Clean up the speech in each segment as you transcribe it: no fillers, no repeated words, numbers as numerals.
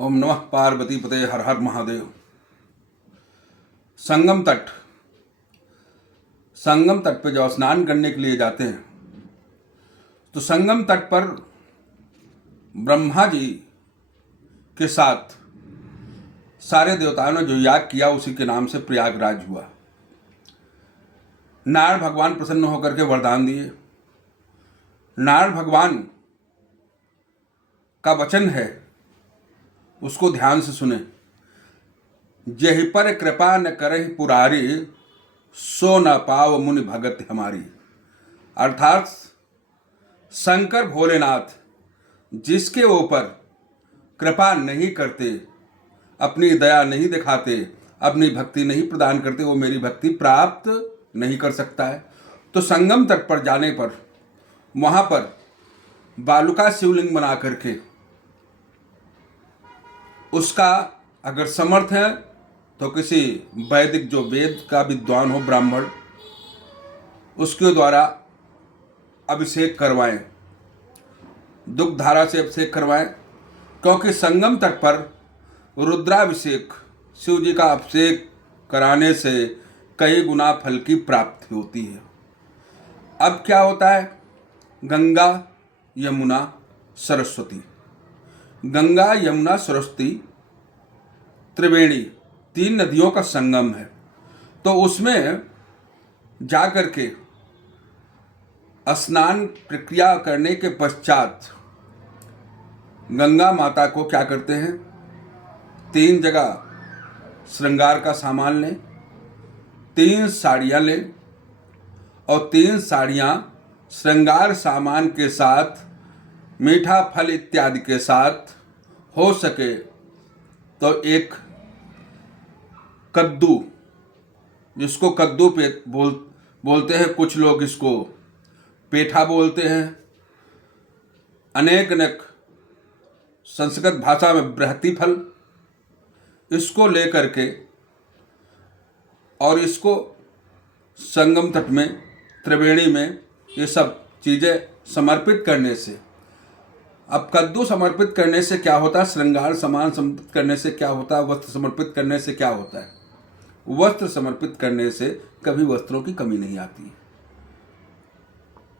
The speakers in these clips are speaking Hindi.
ओम नमः पार्वती पते हर हर महादेव। संगम तट। संगम तट पे जब स्नान करने के लिए जाते हैं तो संगम तट पर ब्रह्मा जी के साथ सारे देवताओं ने जो याग किया उसी के नाम से प्रयागराज हुआ। नारायण भगवान प्रसन्न होकर के वरदान दिए। नारायण भगवान का वचन है, उसको ध्यान से सुने। जेहि पर कृपा न करहि पुरारी, सो न पाव मुनि भगत हमारी। अर्थात शंकर भोलेनाथ जिसके ऊपर कृपा नहीं करते, अपनी दया नहीं दिखाते, अपनी भक्ति नहीं प्रदान करते, वो मेरी भक्ति प्राप्त नहीं कर सकता है। तो संगम तट पर जाने पर वहाँ पर बालुका शिवलिंग बना करके उसका अगर समर्थ है तो किसी वैदिक जो वेद का विद्वान हो ब्राह्मण, उसके द्वारा अभिषेक करवाएं, दुग्ध धारा से अभिषेक करवाएं, क्योंकि संगम तट पर रुद्राभिषेक, शिव जी का अभिषेक कराने से कई गुना फल की प्राप्ति होती है। अब क्या होता है, गंगा यमुना सरस्वती, गंगा यमुना सरस्वती त्रिवेणी, तीन नदियों का संगम है। तो उसमें जाकर के स्नान प्रक्रिया करने के पश्चात गंगा माता को क्या करते हैं, तीन जगह श्रृंगार का सामान लें, तीन साड़ियाँ लें और तीन साड़ियाँ श्रृंगार सामान के साथ, मीठा फल इत्यादि के साथ, हो सके तो एक कद्दू, जिसको कद्दू पे बोलते हैं, कुछ लोग इसको पेठा बोलते हैं, अनेक अनेक संस्कृत भाषा में बृहति फल, इसको लेकर के और इसको संगम तट में त्रिवेणी में ये सब चीज़ें समर्पित करने से, अब कद्दू समर्पित करने से क्या होता है, श्रृंगार सामान समर्पित करने से क्या होता है, वस्त्र समर्पित करने से क्या होता है, वस्त्र समर्पित करने से कभी वस्त्रों की कमी नहीं आती है।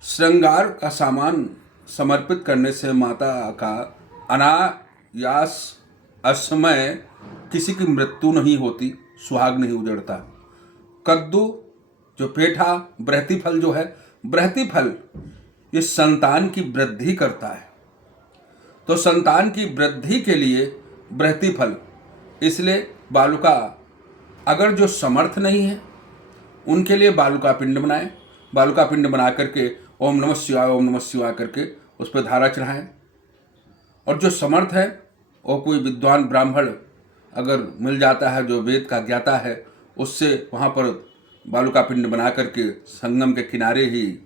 श्रृंगार का सामान समर्पित करने से माता का अनायास असमय किसी की मृत्यु नहीं होती, सुहाग नहीं उजड़ता। कद्दू जो पेठा, बृहति फल जो है, बृहति फल ये संतान की वृद्धि करता है। तो संतान की वृद्धि के लिए बृहति फल, इसलिए बालुका, अगर जो समर्थ नहीं है उनके लिए बालुका पिंड बनाएं, बालुका पिंड बना करके ओम नमः शिवाय करके उस पर धारा चढ़ाएं। और जो समर्थ है वो कोई विद्वान ब्राह्मण अगर मिल जाता है जो वेद का ज्ञाता है, उससे वहाँ पर बालुका पिंड बना करके संगम के किनारे ही,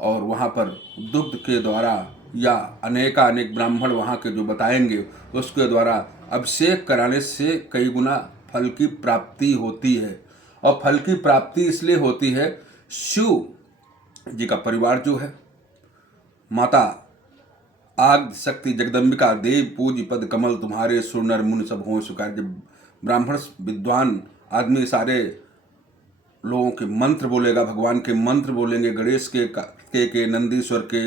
और वहाँ पर दुग्ध के द्वारा या अनेक ब्राह्मण वहाँ के जो बताएंगे उसके द्वारा अभिषेक कराने से कई गुना फल की प्राप्ति होती है। और फल की प्राप्ति इसलिए होती है, शिव जी का परिवार जो है, माता आग शक्ति जगदम्बिका देव पूज पद कमल तुम्हारे, सुर नर मुनि सब हों स्वीकार। जब ब्राह्मण विद्वान आदमी सारे लोगों के मंत्र बोलेगा, भगवान के मंत्र बोलेंगे, गणेश के नंदीश्वर के,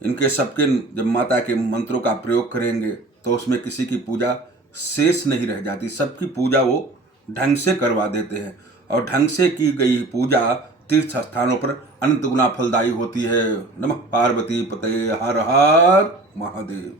इनके सबके जब माता के मंत्रों का प्रयोग करेंगे तो उसमें किसी की पूजा शेष नहीं रह जाती, सबकी पूजा वो ढंग से करवा देते हैं। और ढंग से की गई पूजा तीर्थ स्थानों पर अनंत गुना फलदायी होती है। नमः पार्वती पते हर हर महादेव।